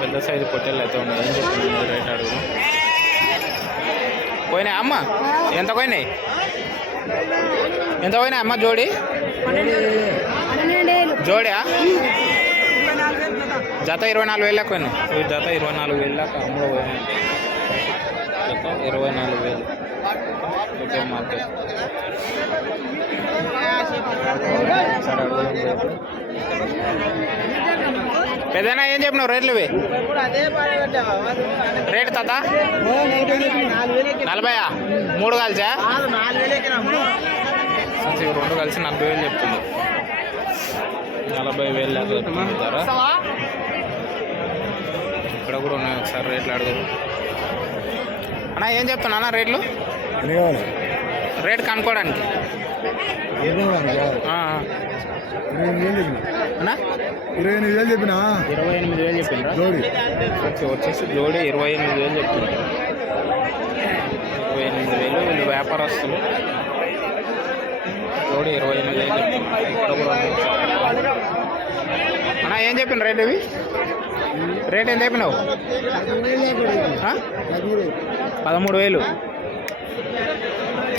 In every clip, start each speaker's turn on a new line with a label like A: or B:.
A: పెద్ద సైజు పొట్టెలు అయితే ఉన్నాయి. ఏం చెప్తున్నాను రేట్ అడుగు. పోయినాయి అమ్మ? ఎంత పోయినాయి? ఎంత పోయినాయి అమ్మ జోడి? జోడియా? జత ఇరవై నాలుగు వేలకు పోయినాయి. ఈ జత ఇరవై నాలుగు వేలకు అమ్ముడు పోయినాయి. జత ఇరవై నాలుగు వేలు. ఓకే మార్కెట్ సరే అడుగుదాం రేటు. పెద్దనా ఏం చెప్పినావు? రేట్లు ఇవి. రేటు తాత? నలభైయా? మూడు కలిసా? రెండు కలిసి నలభై వేలు చెప్తుంది నలభై వేలు దాకా ఇక్కడ కూడా ఉన్నాయి ఒకసారి రేట్లు అడుగు. అన్నా ఏం చెప్తున్నా అన్న రేట్లు? రేట్ కనుక్కోవడానికి.
B: ఇరవై ఎనిమిది వేలు చెప్పిన?
A: ఇరవై ఎనిమిది వేలు చెప్పిండ్రా?
B: జోడి.
A: ఓకే వచ్చేసి జోడి ఇరవై ఎనిమిది వేలు చెప్తుంది ఇరవై ఎనిమిది వేలు వీళ్ళు వ్యాపారస్తులు. జోడి ఇరవై ఎనిమిది వేలు. అన్నా ఏం చెప్పిన రేట్ ఇవి? రేట్ ఎంత చెప్పినావు? పదమూడు వేలు.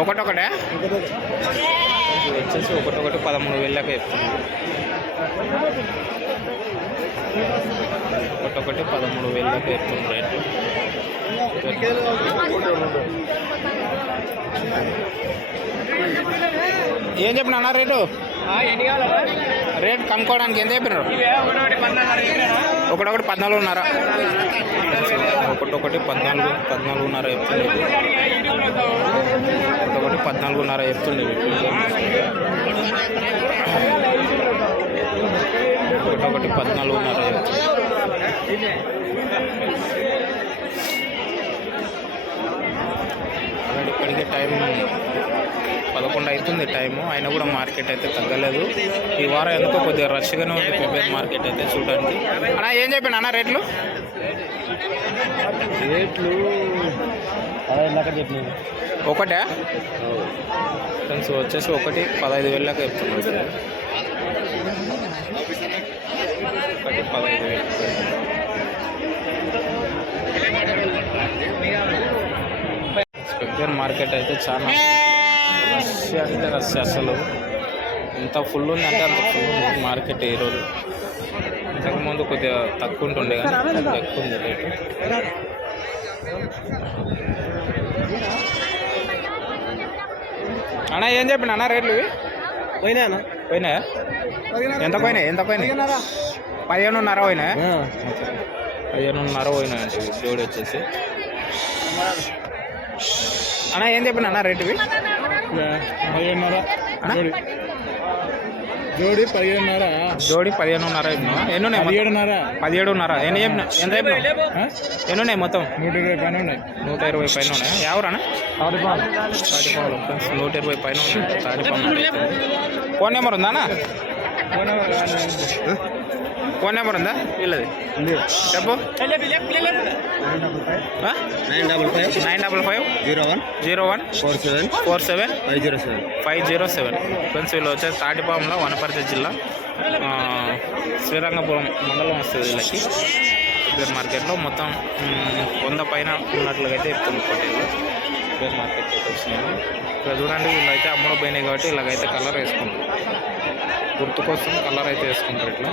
A: ఒకటొకటే? వచ్చేసి ఒకటొకటి పదమూడు వేలకి చెప్తుంది ఒకటొకటి పదమూడు వేలకి చెప్తుంది రేటు. ఏం చెప్పిన అన్న రేటు? రేట్ కనుక్కోవడానికి ఎంత చెప్పినారు? ఒకటొకటి పద్నాలుగున్నర. ఒకటొకటి పద్నాలుగు పద్నాలుగున్నర చెప్తుంది ఒకటొకటి పద్నాలుగున్నర చెప్తుంది ఒకటొకటి పద్నాలుగున్నర చెప్తుంది ఇప్పటికే టైం పదకొండు అవుతుంది టైము. అయినా కూడా మార్కెట్ అయితే తగ్గలేదు. ఈ వారం ఎందుకో కొద్దిగా రష్గానే ఉంది పెబ్బేర్ మార్కెట్ అయితే చూడడానికి. అన్న ఏం చెప్పాను అన్న రేట్లు?
B: రేట్లు
A: ఒకటే? ఫ్రెండ్స్ వచ్చేసి ఒకటి పదహైదు వేలకు చెప్తున్నాను ఒకటి పదహైదు వేలు. స్పెక్టర్ మార్కెట్ అయితే చాలా రష్ అంటే రష్ అసలు. ఎంత ఫుల్ ఉందంటే అంత ఫుల్ ఉంది మార్కెట్ ఈరోజు ఇంతకుముందు కొద్దిగా తక్కువ ఉంటుండే కానీ ఎక్కువ ఉంది రేటు. అన్న ఏం చెప్పిన అన్న రేట్లు ఇవి?
B: పోయినా
A: పోయినాయా? ఎంత పోయినాయి? ఎంత పోయినాయి? పదిహేనున్నర. పోయినాయా? పదిహేనున్నర పోయినాయండి జోడి వచ్చేసి. అన్న ఏం చెప్పిన అన్న రేటు ఇవి
B: పదిహేనున్నర? జోడి. పదిహేనున్నర.
A: జోడి పదిహేనున్నర ఎన్ని ఉన్నాయి మొత్తం?
B: పదిహేడున్నర.
A: పదిహేడున్నర. ఎన్ని చెప్పిన ఎంత చెప్పిన? ఎన్ని ఉన్నాయి మొత్తం?
B: నూట ఇరవై పైన ఉన్నాయి.
A: నూట ఇరవై పైన ఉన్నాయి. ఎవరన్నా
B: తాడిపాలు
A: ఫ్రెండ్స్ నూట ఇరవై పైన ఉన్నాయి. తాడిపాలు ఫోన్ నెంబర్ ఉందా అన్న? ఫోన్ నెంబర్ ఉందా? వీళ్ళది చెప్పు?
B: Nine double five.
A: Nine double five.
B: Zero one.
A: Zero one.
B: Four seven.
A: Four seven.
B: Five zero seven.
A: Five zero seven. Friends వీళ్ళు వచ్చేసి తాటిపాములో వనపర్తి జిల్లా ఆ, శ్రీరంగపురం మండలం వస్తుంది వీళ్ళకి. సూపర్ మార్కెట్లో మొత్తం వంద పైన ఉన్నట్లుగా అయితే చెప్తుంది పోటీలు సూపర్ మార్కెట్ అయితే వచ్చినాయి ఇక్కడ చూడండి వీళ్ళైతే అమ్ముడు పోయినాయి కాబట్టి ఇలాగైతే కలర్ వేసుకుంటారు. గుర్తు కోసం కలర్ అయితే వేసుకుంటారు ఇట్లా.